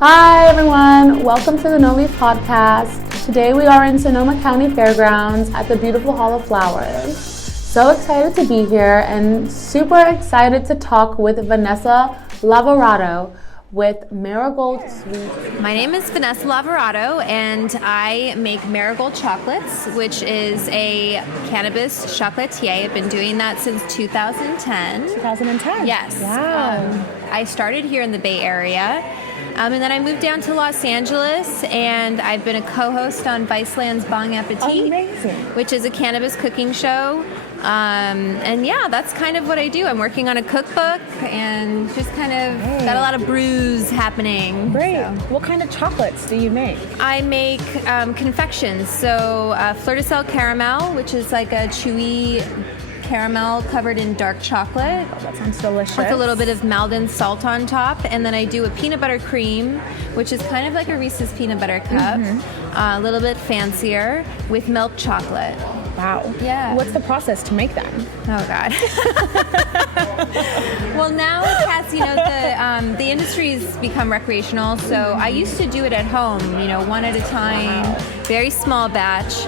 Hi everyone, welcome to the Knowleaf podcast. Today we are in Sonoma County Fairgrounds at the beautiful Hall of Flowers. So excited to be here and super excited to talk with Vanessa Lavorato with Marigold Sweet. My name is Vanessa Lavorato and I make Marigold chocolates, which is a cannabis chocolatier. I've been doing that since 2010. 2010? Yes. Wow. I started here in the Bay Area. And then I moved down to Los Angeles, and I've been a co-host on Viceland's Bong Appetit, Amazing. which is a cannabis cooking show. And yeah, that's kind of what I do. I'm working on a cookbook and just kind of got a lot of brews happening. Great. So. What kind of chocolates do you make? I make confections, so fleur de sel caramel, which is like a chewy caramel covered in dark chocolate. Oh, that sounds delicious. With a little bit of Maldon salt on top. And then I do a peanut butter cream, which is kind of like a Reese's peanut butter cup, a little bit fancier, with milk chocolate. Wow. Yeah. What's the process to make them? Oh, God. Well, now it has, the industry's become recreational, so I used to do it at home, one at a time, very small batch.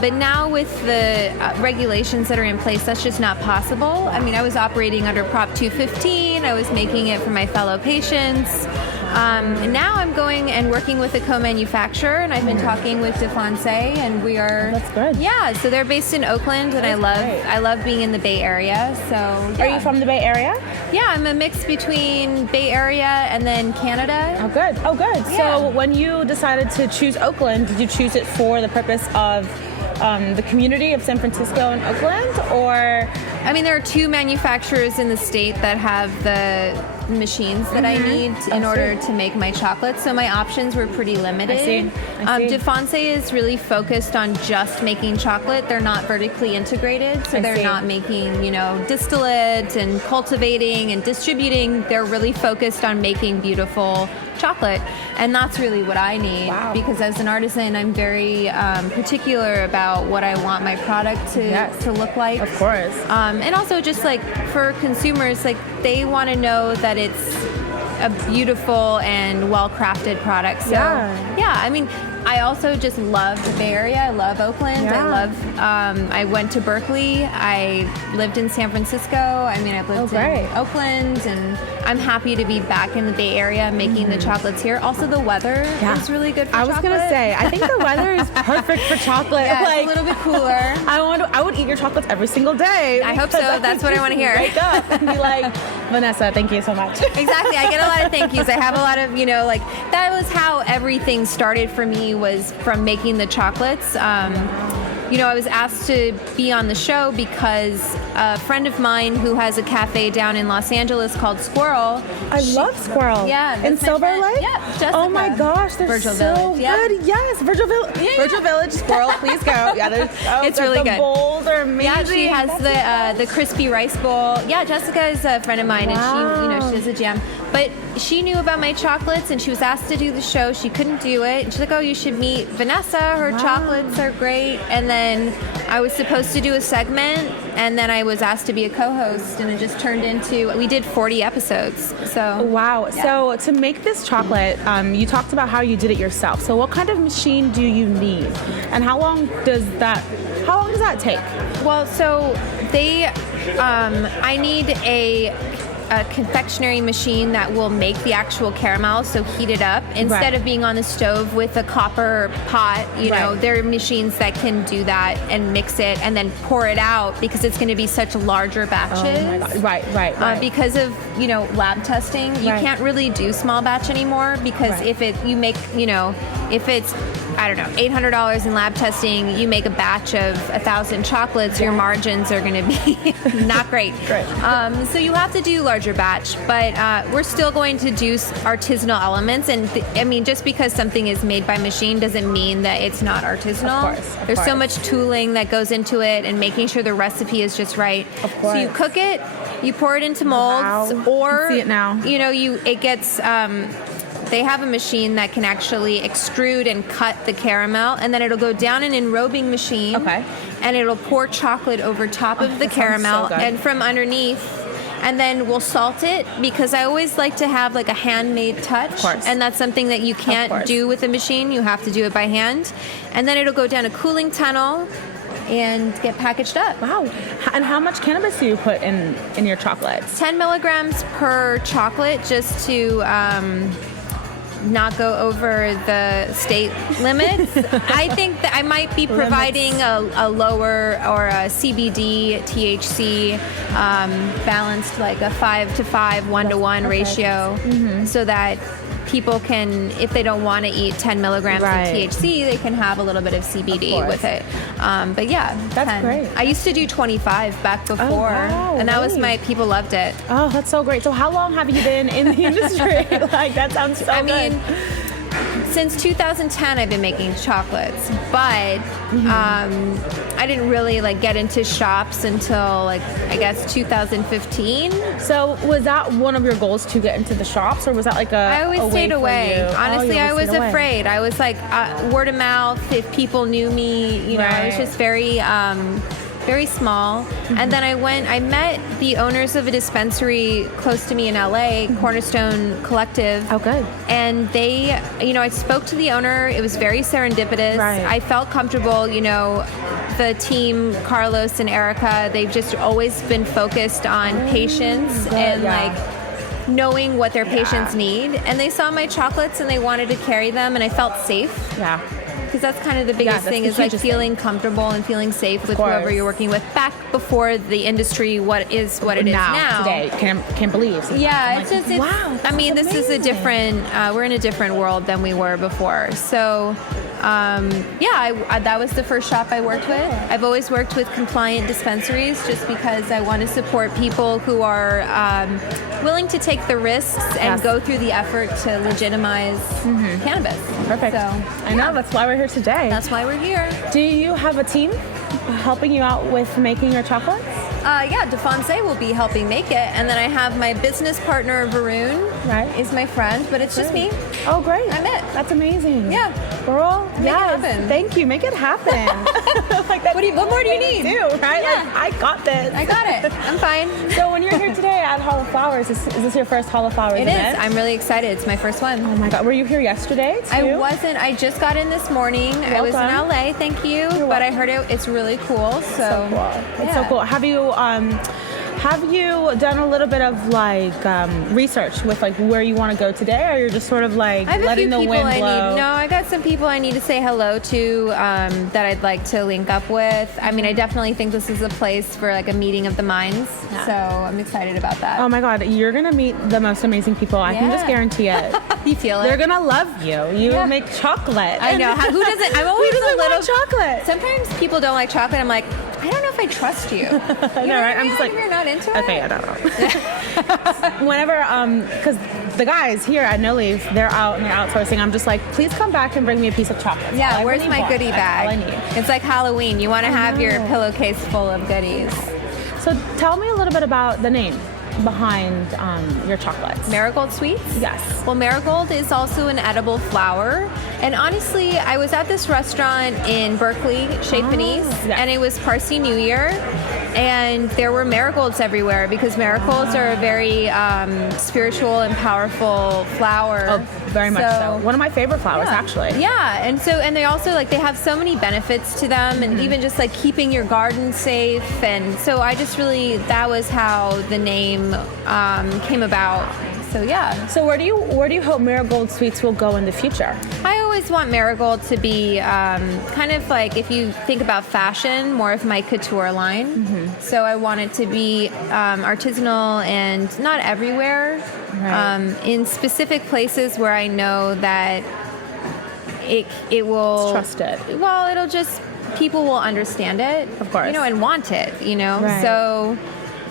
But now with the regulations that are in place, that's just not possible. I mean, I was operating under Prop 215. I was making it for my fellow patients. And now I'm going and working with a co-manufacturer, and I've been talking with DeFonse, and we are. That's good. Yeah, so they're based in Oakland, and I love being in the Bay Area. So. Yeah. Are you from the Bay Area? Yeah, I'm a mix between Bay Area and then Canada. Oh, good. Oh, good. Yeah. So when you decided to choose Oakland, did you choose it for the purpose of the community of San Francisco and Oakland, or? I mean, there are two manufacturers in the state that have the machines that I need in order to make my chocolate, so my options were pretty limited. I see. DeFonse is really focused on just making chocolate. They're not vertically integrated, so they're not making, distillate and cultivating and distributing. They're really focused on making beautiful chocolate, and that's really what I need. Wow. Because as an artisan, I'm very particular about what I want my product to look like. Of course. And also just like for consumers, like they want to know that it's a beautiful and well-crafted product. So yeah, I mean, I also just love the Bay Area. I love Oakland. Yeah. I went to Berkeley. I lived in San Francisco. I mean, I've lived in Oakland, and I'm happy to be back in the Bay Area making the chocolates here. Also, the weather is really good for chocolate. I was going to say, I think the weather is perfect for chocolate. Yeah, it's a little bit cooler. I would eat your chocolates every single day. I hope so. That's what I want to hear. Wake up and be like, Vanessa, thank you so much. Exactly. I get a lot of thank yous. I have a lot of, that was how everything started for me, was from making the chocolates. I was asked to be on the show because a friend of mine who has a cafe down in Los Angeles called Squirrel. I love Squirrel. Yeah. In Silver Lake? Yeah. Jessica. Oh my gosh, they're Virgil so Village. good. Yep. Yes, Virgil Village. Yeah. Virgil Village, Squirrel, please go. Yeah, it's really the good. bowls are amazing. Yeah, she has the crispy rice bowl. Yeah, Jessica is a friend of mine, and she does a jam. But she knew about my chocolates, and she was asked to do the show. She couldn't do it. And she's like, "Oh, you should meet Vanessa. Her chocolates are great." And then I was supposed to do a segment, and then I was asked to be a co-host, and it just turned into, we did 40 episodes. So wow. Yeah. So to make this chocolate, you talked about how you did it yourself. So what kind of machine do you need, and how long does that take? Well, so I need a confectionery machine that will make the actual caramel, so heat it up instead of being on the stove with a copper pot. There are machines that can do that and mix it and then pour it out, because it's going to be such larger batches. Oh my God. Right. Because of lab testing, you can't really do small batch anymore, because if it's $800 in lab testing, you make a batch of 1,000 chocolates, your margins are going to be not great. So you have to do larger batch, but we're still going to do artisanal elements. And just because something is made by machine doesn't mean that it's not artisanal. Of course. There's so much tooling that goes into it, and making sure the recipe is just right. Of course. So you cook it, you pour it into molds, or I can see it now. It gets. They have a machine that can actually extrude and cut the caramel, and then it'll go down an enrobing machine. And it'll pour chocolate over top of the caramel, and from underneath. and then we'll salt it because I always like to have like a handmade touch. Of course. And that's something that you can't do with a machine. You have to do it by hand. And then it'll go down a cooling tunnel and get packaged up. Wow. And how much cannabis do you put in your chocolates? 10 milligrams per chocolate, just to not go over the state limits. I think that I might be providing a lower or a CBD, THC balanced, like a 5-to-5, 1-to-1 ratio, so that people can, if they don't want to eat 10 milligrams of THC, they can have a little bit of CBD with it. But yeah, that's 10. great. I used to do 25 back before, and that was people loved it. Oh, that's so great. So how long have you been in the industry? Like, that sounds so good. I mean, since 2010, I've been making chocolates, but I didn't really get into shops until I guess 2015. So was that one of your goals, to get into the shops, or was that I always stayed away. Honestly, I was afraid. I was word of mouth. If people knew me, you know, I was just very small. And then I met the owners of a dispensary close to me in LA, Cornerstone Collective. Oh, good. And they, I spoke to the owner. It was very serendipitous. I felt comfortable, the team, Carlos and Erica, they've just always been focused on patience and knowing what their patients need. And they saw my chocolates and they wanted to carry them, and I felt safe. Yeah. Because that's kind of the biggest thing, is feeling comfortable and feeling safe with whoever you're working with. Back before the industry, what it is now. Today, can't believe. Yeah, it's wow. I mean, this is a different. We're in a different world than we were before. So, that was the first shop I worked with. I've always worked with compliant dispensaries, just because I want to support people who are willing to take the risks and go through the effort to legitimize cannabis. Perfect. So, I know, that's why we're here today. That's why we're here. Do you have a team helping you out with making your chocolates? DeFonse will be helping make it, and then I have my business partner Varun. Is my friend, but it's just me. Oh, great! I'm it. That's amazing. Yeah, girl. Make it happen. Thank you. Make it happen. What more do you need? Right? Yeah. I got this. I got it. I'm fine. So when you're here today at Hall of Flowers, is this your first Hall of Flowers event? It is. I'm really excited. It's my first one. Oh my God. Were you here yesterday too? I wasn't. I just got in this morning. I was in LA. Thank you. But I heard it's really cool. So cool. It's so cool. Have you done a little bit of research with where you want to go today, or you're just sort of letting the wind blow? No, I got some people I need to say hello to that I'd like to link up with. I mean, I definitely think this is a place for a meeting of the minds. So I'm excited about that. Oh my God, you're gonna meet the most amazing people. I can just guarantee it. You feel it? They're gonna love you. You make chocolate. I know. Who doesn't? I'm always a little chocolate. Sometimes people don't like chocolate. I'm like, I don't know if I trust you. I know, right? I'm just you're not into it. Okay, I don't know. Whenever, because the guys here at Knowleaf, they're out and they're outsourcing. I'm just like, please come back and bring me a piece of chocolate. Yeah, where's my goodie bag? All I need. It's like Halloween. You want to have your pillowcase full of goodies. So tell me a little bit about the name behind your chocolates. Marigold Sweets? Yes. Well, marigold is also an edible flower. And honestly, I was at this restaurant in Berkeley, Chez Panisse, and it was Parsi New Year. And there were marigolds everywhere, because marigolds are a very spiritual and powerful flower. Oh, very much so. One of my favorite flowers, actually. Yeah, and they also they have so many benefits to them, and even just keeping your garden safe. And so I just that was how the name came about. So yeah. So where do you hope Marigold Sweets will go in the future? I always want Marigold to be kind of if you think about fashion, more of my couture line. So I want it to be artisanal and not everywhere. In specific places where I know that it will. It's trusted. Well, it'll just, people will understand it, of course, and want it. Right. So.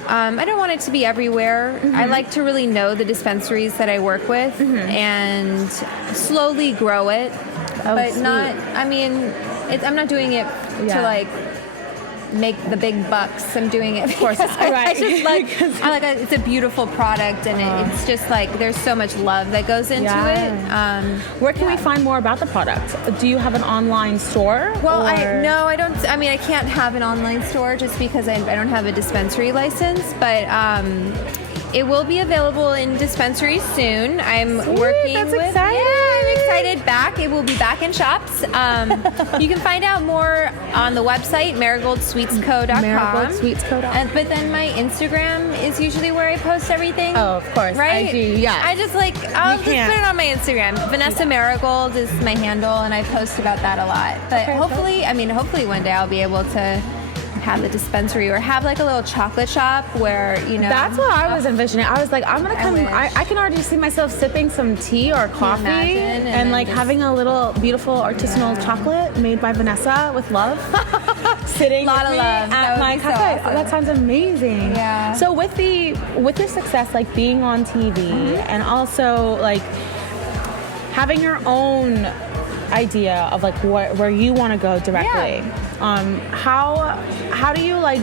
I don't want it to be everywhere. I like to really know the dispensaries that I work with and slowly grow it. Oh, but sweet. not, I mean, I'm not doing it to make the big bucks. I'm doing it. Of course, right. I just like it's a beautiful product, and it's just like there's so much love that goes into it. Where can we find more about the product? Do you have an online store? Well, I don't. I mean, I can't have an online store just because I don't have a dispensary license, but it will be available in dispensaries soon. I'm working that's with. Exciting. Yeah, I'm excited. It will be back in shops. You can find out more on the website marigoldsweetsco.com. Marigoldsweetsco.com. But then my Instagram is usually where I post everything. Oh, of course. Right? IG, yeah. I just I'll just put it on my Instagram. Vanessa Marigold is my handle, and I post about that a lot. But hopefully one day I'll be able to have the dispensary or have like a little chocolate shop where, That's what I was envisioning. I was like, I'm going to come. I can already see myself sipping some tea or coffee and like having a little beautiful artisanal chocolate made by Vanessa with love. Sitting with me at my cafe. Awesome. That sounds amazing. Yeah. So with your success, like being on TV and also like having your own idea of like where you want to go directly. How do you like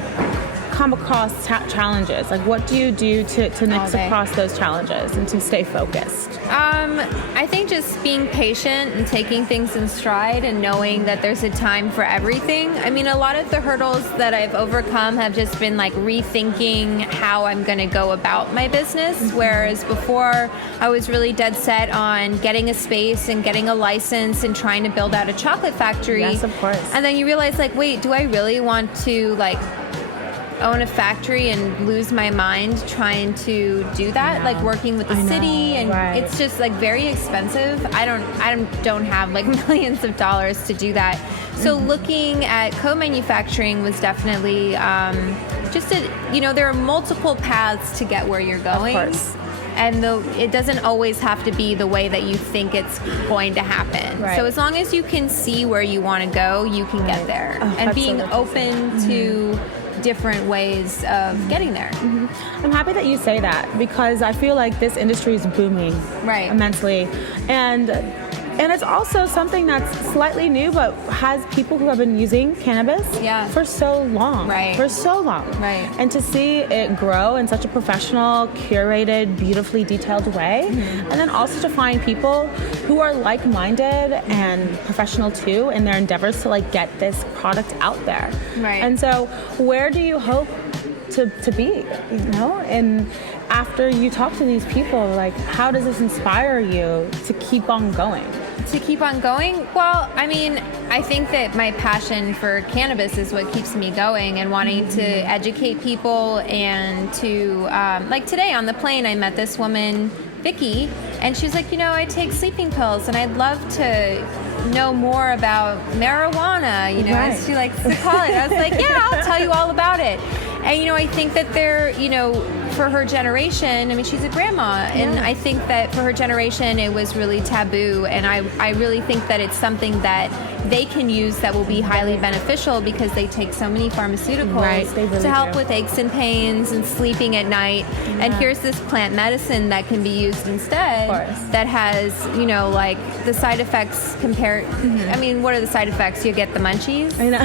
come across challenges? Like what do you do to mix across those challenges and to stay focused? I think just being patient and taking things in stride and knowing that there's a time for everything. I mean, a lot of the hurdles that I've overcome have just been like rethinking how I'm going to go about my business. Whereas before I was really dead set on getting a space and getting a license and trying to build out a chocolate factory. Yes, of course. And then you realize like, wait, do I really want to like own a factory and lose my mind trying to do that, like working with the city, and it's just like very expensive. I don't have like millions of dollars to do that. So looking at co-manufacturing was definitely there are multiple paths to get where you're going. Of course. And it doesn't always have to be the way that you think it's going to happen. Right. So as long as you can see where you want to go, you can get there. And being open to different ways of getting there. I'm happy that you say that because I feel like this industry is booming immensely. And it's also something that's slightly new, but has people who have been using cannabis for so long. For so long. And to see it grow in such a professional, curated, beautifully detailed way. And then also to find people who are like-minded and professional too in their endeavors to like get this product out there. And so where do you hope to be, And after you talk to these people, like how does this inspire you to keep on going? Well, I mean, I think that my passion for cannabis is what keeps me going and wanting to educate people and to, like today on the plane, I met this woman, Vicky, and she was like, I take sleeping pills and I'd love to know more about marijuana, as she likes to call it. I was like, yeah, I'll tell you all about it. And, I think that they're, for her generation, I mean, she's a grandma, and I think that for her generation, it was really taboo, and I really think that it's something that they can use that will be highly beneficial because they take so many pharmaceuticals to help with aches and pains and sleeping at night. And here's this plant medicine that can be used instead that has, like the side effects compared. I mean, what are the side effects? You get the munchies. I know.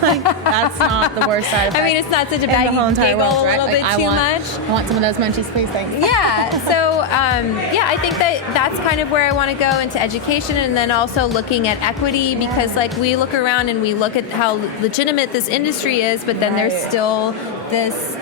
Like, that's not the worst side effect. I mean, it's not such a bad giggle a little bit too much. I want some of those munchies, please, thanks. Yeah. So, I think that that's kind of where I want to go into education, and then also looking at equity because, like, we look around and we look at how legitimate this industry is, but then there's still this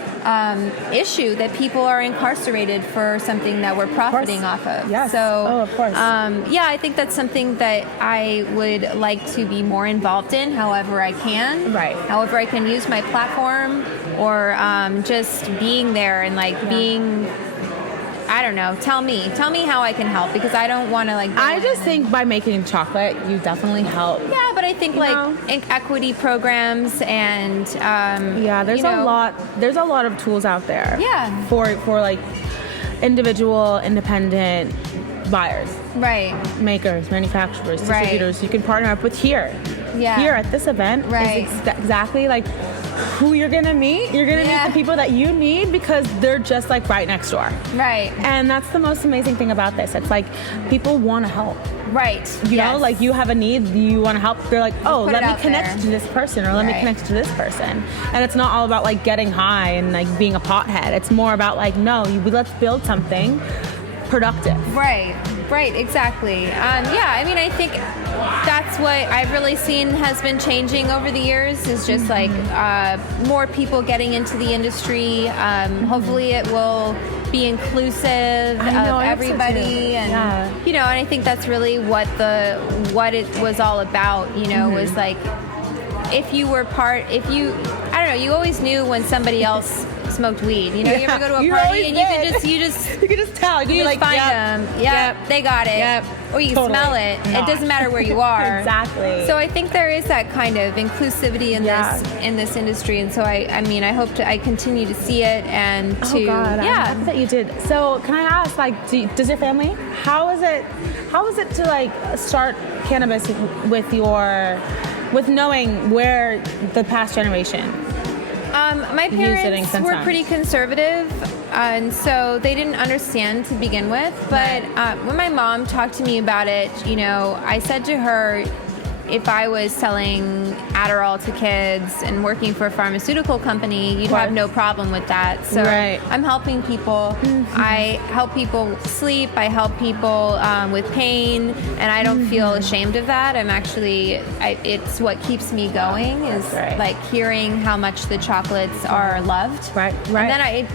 issue that people are incarcerated for something that we're profiting off of. Yes. So, of course. I think that's something that I would like to be more involved in, however I can. However I can use my platform, or just being there and being. I don't know. Tell me how I can help, because I don't want to I just think by making chocolate, you definitely help. Yeah, but I think equity programs and there's a lot of tools out there. Yeah. For individual independent buyers. Makers, manufacturers, distributors you can partner up with here. here at this event is exactly like who you're gonna meet. You're gonna meet the people that you need because they're just like right next door. Right. And that's the most amazing thing about this. It's like people want to help. Right. You know, like you have a need, you want to help. They're like, oh, let me connect to this person, or let me connect to this person. And it's not all about like getting high and like being a pothead. It's more about like, no, let's build something productive. Right, exactly. I mean, I think that's what I've really seen has been changing over the years is just like more people getting into the industry. Hopefully it will be inclusive of everybody, and you know, and I think that's really what it was all about. You know, was like if you I don't know, you always knew when somebody else smoked weed. You know, you ever go to a party and you can just tell. You just find them. Yep, they got it. Yep. Or you can smell it. It doesn't matter where you are. Exactly. So I think there is that kind of inclusivity in this industry, and so I mean, I continue to see it and to I'm happy that you did. So can I ask, like, does your family? How is it to like start cannabis with knowing where the past generation? My parents were pretty conservative, and so they didn't understand to begin with. But when my mom talked to me about it, you know, I said to her, if I was selling Adderall to kids and working for a pharmaceutical company, you'd have no problem with that. So I'm helping people. I help people sleep. I help people with pain, and I don't feel ashamed of that. I'm actually, it's what keeps me going is like hearing how much the chocolates are loved. Right. And then I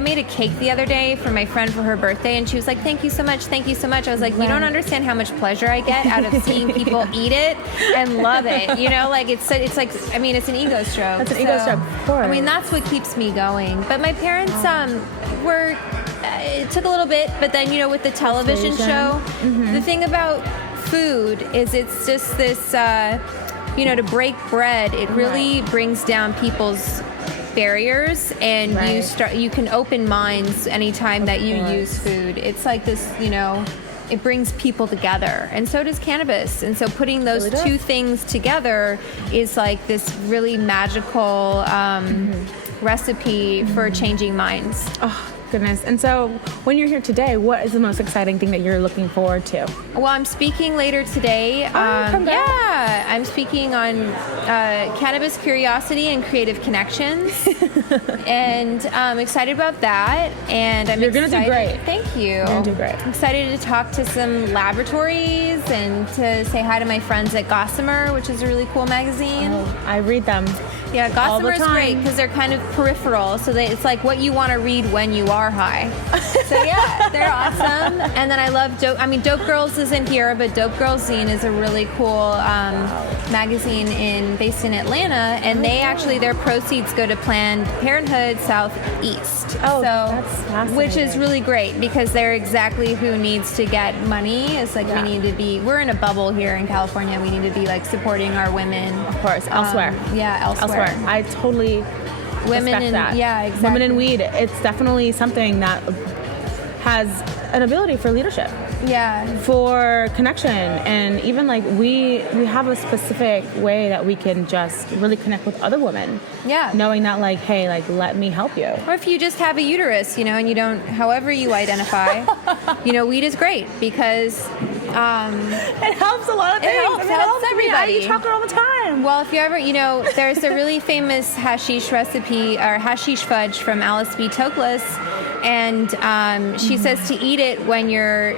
made a cake the other day for my friend for her birthday, and she was like, "Thank you so much. Thank you so much." I was like, "You don't understand how much pleasure I get out of seeing people eat it and love it." You know, like it's like, I mean, it's an ego stroke. That's an ego stroke, of course. I mean, that's what keeps me going. But my parents were. It took a little bit, but then, you know, with the television show, the thing about food is it's just this, you know, to break bread, it really brings down people's barriers, and you can open minds anytime that you use food. It's like this, you know, it brings people together, and so does cannabis. And so putting those two things together is like this really magical recipe for changing minds. Oh, goodness. And so when you're here today, what is the most exciting thing that you're looking forward to? Well, I'm speaking later today. I'm speaking on cannabis curiosity and creative connections. And I'm excited about that. And You're going to do great. Thank you. You're going to do great. I'm excited to talk to some laboratories and to say hi to my friends at Gossamer, which is a really cool magazine. Oh, I read them. Yeah, Gossamer is great because they're kind of peripheral. So it's like what you want to read when you are high. So yeah, they're awesome. And then I love Dope Girls isn't here, but Dope Girls Zine is a really cool magazine based in Atlanta. And their proceeds go to Planned Parenthood Southeast. Oh, so, that's fascinating. Which is really great because they're exactly who needs to get money. It's like we're in a bubble here in California. We need to be like supporting our women. Of course, elsewhere. Elsewhere. I totally respect that. Yeah, exactly. Women in weed, it's definitely something that has an ability for leadership. Yeah. For connection, and even like we have a specific way that we can just really connect with other women. Yeah. Knowing that like, hey, like let me help you. Or if you just have a uterus, you know, and you don't, however you identify, you know, weed is great because it helps a lot of things. It helps everybody. I eat chocolate all the time. Well, if you ever, you know, there's a really famous hashish recipe or hashish fudge from Alice B. Toklas, and she says to eat it when you're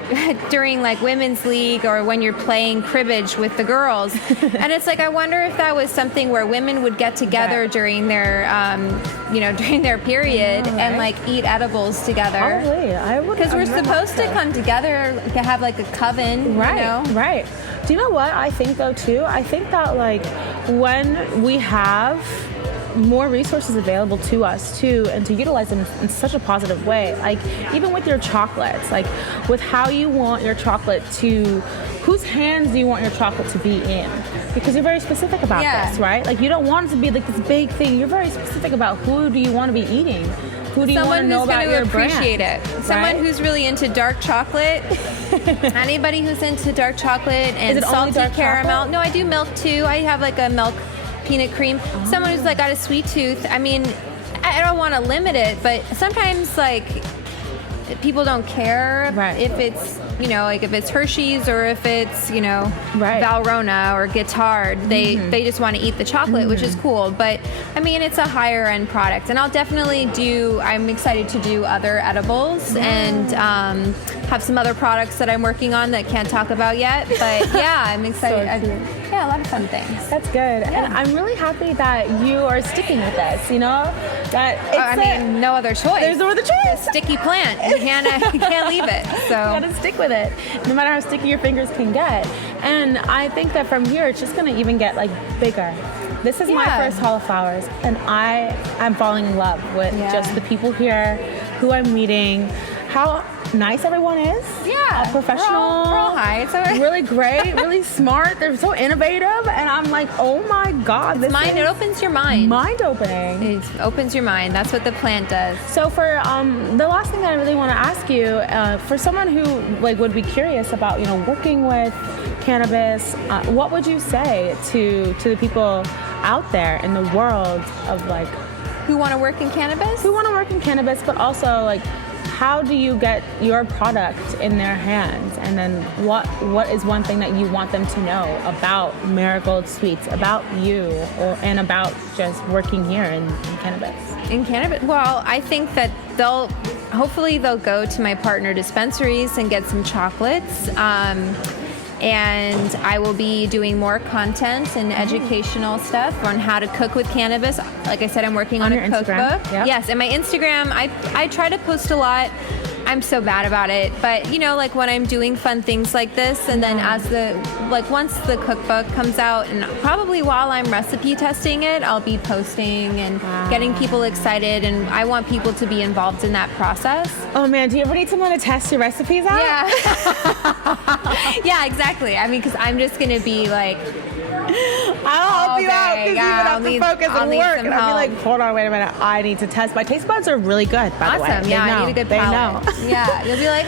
during like women's league or when you're playing cribbage with the girls. And it's like, I wonder if that was something where women would get together during their during their period and like eat edibles together. Probably. I would, because we're supposed to come together to have like a coven, right? You know? Right. Do you know what I think though too? I think that like when we have more resources available to us too, and to utilize them in such a positive way, like even with your chocolates, like with how you want your chocolate to, whose hands do you want your chocolate to be in? Because you're very specific about this, right? Like you don't want it to be like this big thing. You're very specific about who do you want to be eating Who do you want to know about your brand? Someone who's going to appreciate it. Someone who's really into dark chocolate. Anybody who's into dark chocolate and salty caramel. Chocolate? No, I do milk too. I have like a milk peanut cream. Someone who's like got a sweet tooth. I mean, I don't want to limit it, but sometimes like people don't care if it's, you know, like if it's Hershey's or if it's, you know, Valrhona or Guittard. They just want to eat the chocolate, which is cool. But I mean, it's a higher end product, and I'll definitely I'm excited to do other edibles and have some other products that I'm working on that can't talk about yet. But yeah, I'm excited. A lot of fun things. That's good. Yeah. And I'm really happy that you are sticking with this, you know? No other choice. There's no other choice. It's a sticky plant. You can't leave it. So you gotta stick with it, no matter how sticky your fingers can get. And I think that from here, it's just gonna even get like bigger. This is my first Hall of Flowers, and I'm falling in love with just the people here, who I'm meeting, how nice everyone is. Yeah. Professional. We're all high. It's all right. Really great, really smart. They're so innovative, and I'm like, oh my God. It opens your mind. Mind opening. It opens your mind. That's what the plant does. So for the last thing that I really want to ask you, for someone who like would be curious about, you know, working with cannabis, what would you say to the people out there in the world of like who want to work in cannabis? Who want to work in cannabis, but also like, how do you get your product in their hands? And then what is one thing that you want them to know about Marigold Sweets, about you, and about just working here in cannabis? In cannabis? Well, I think that hopefully they'll go to my partner dispensaries and get some chocolates. And I will be doing more content and educational stuff on how to cook with cannabis. Like I said, I'm working on a cookbook. Yep. Yes, and my Instagram, I try to post a lot. I'm so bad about it, but you know, like when I'm doing fun things like this, and then once the cookbook comes out, and probably while I'm recipe testing it, I'll be posting and getting people excited, and I want people to be involved in that process. Oh man, do you ever need someone to test your recipes out? Yeah. Yeah, exactly. I mean, because I'm just gonna be like, I'll help you out because you have to focus and work. And I'll be like, hold on, wait a minute. I need to test. My taste buds are really good, by the way. Awesome. Yeah, I need a good palate. They know. Yeah, you'll be like,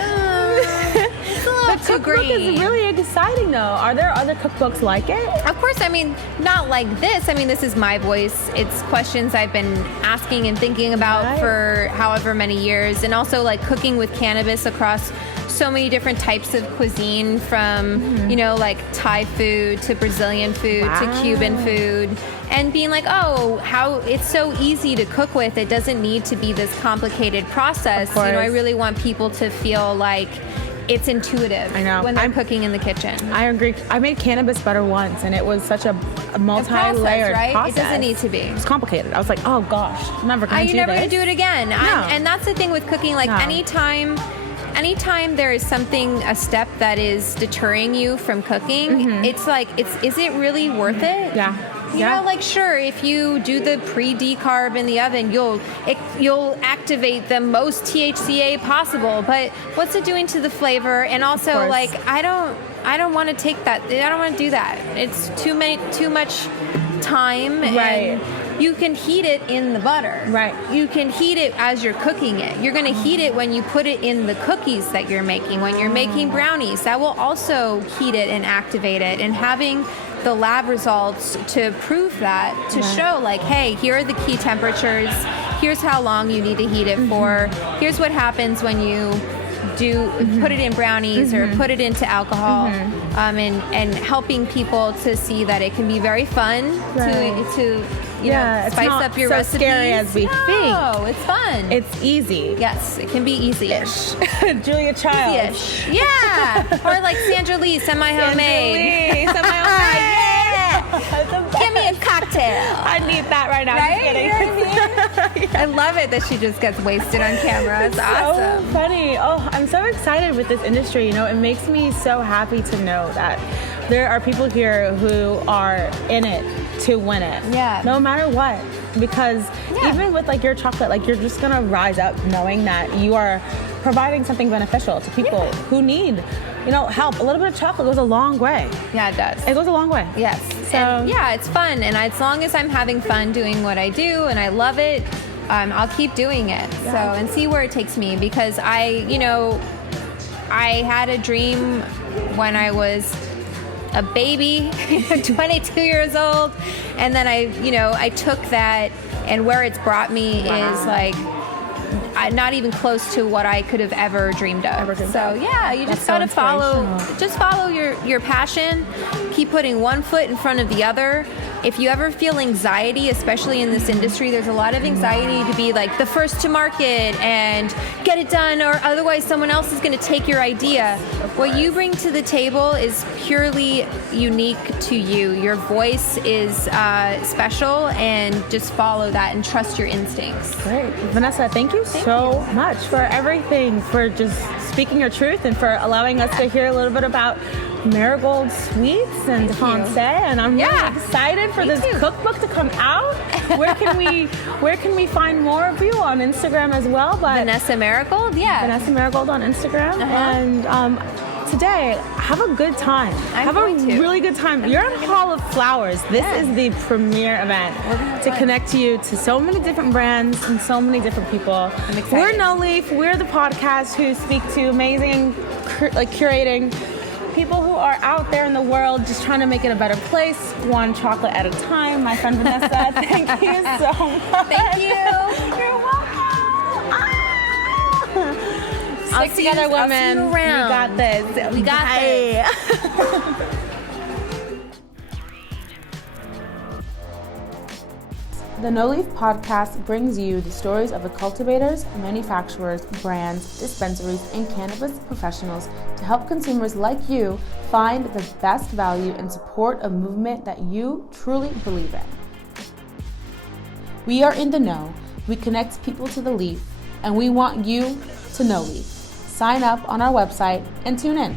it's a little too green. The cookbook is really exciting, though. Are there other cookbooks like it? Of course. I mean, not like this. I mean, this is my voice. It's questions I've been asking and thinking about for however many years, and also like cooking with cannabis across so many different types of cuisine, from you know, like Thai food to Brazilian food to Cuban food, and being like, oh, how it's so easy to cook with. It doesn't need to be this complicated process. You know, I really want people to feel like it's intuitive. I know. When they're cooking in the kitchen. I agree. I made cannabis butter once, and it was such a multi-layered process. It doesn't need to be. It's complicated. I was like, oh gosh, I'm never going to do this. You're never going to do it again. No. And that's the thing with cooking. Like anytime there is a step that is deterring you from cooking, it's like, is it really worth it? Yeah. You know, like, sure, if you do the pre-decarb in the oven, you'll activate the most THCA possible. But what's it doing to the flavor? And also, like, I don't want to take that. I don't want to do that. It's too much time. Right. And you can heat it in the butter. Right. You can heat it as you're cooking it. You're going to heat it when you put it in the cookies that you're making. When you're making brownies, that will also heat it and activate it. And having the lab results to prove that, to show like, hey, here are the key temperatures. Here's how long you need to heat it for. Here's what happens when you put it in brownies or put it into alcohol, and helping people to see that it can be very fun to spice up your recipes. It's not so scary as we think. No, it's fun. It's easy. Yes, it can be easy-ish. Julia Childs. Easy-ish. Yeah. Or like Sandra Lee, semi-homemade. Give me a cocktail. I need that right now. Right? Just kidding. You know what I mean? I love it that she just gets wasted on camera. It's awesome. So funny. Oh, I'm so excited with this industry. You know, it makes me so happy to know that there are people here who are in it to win it. Yeah. No matter what. Because even with like your chocolate, like you're just gonna rise up knowing that you are providing something beneficial to people who need, help. A little bit of chocolate goes a long way. Yeah, it does. It goes a long way. Yes. So and it's fun, and as long as I'm having fun doing what I do and I love it, I'll keep doing it. So, and see where it takes me, because I had a dream when I was a baby, 22 years old, and then I took that, and where it's brought me is like not even close to what I could have ever dreamed of. So yeah, you just gotta follow your passion. Keep putting one foot in front of the other. If you ever feel anxiety, especially in this industry, there's a lot of anxiety to be like the first to market and get it done, or otherwise someone else is going to take your idea. What you bring to the table is purely unique to you. Your voice is special, and just follow that and trust your instincts. Great. Vanessa, thank you so much for everything, for just speaking your truth, and for allowing us to hear a little bit about Marigold Sweets and Ponce, and I'm really excited for this cookbook to come out. Where can we find more of you? On Instagram as well, but Vanessa Marigold, Vanessa Marigold on Instagram. And today, have a good time. Have a really good time. You're at Hall of Flowers. This is the premier event to connect you to so many different brands and so many different people. I'm excited. We're Knowleaf. We're the podcast who speak to amazing, curating people who are out there in the world just trying to make it a better place, one chocolate at a time. My friend Vanessa, thank you so much. Thank you. You're welcome. Stick together, women. I'll see you around. We got this. We got this. The Knowleaf podcast brings you the stories of the cultivators, manufacturers, brands, dispensaries, and cannabis professionals to help consumers like you find the best value and support a movement that you truly believe in. We are in the know, we connect people to the leaf, and we want you to know leaf. Sign up on our website and tune in.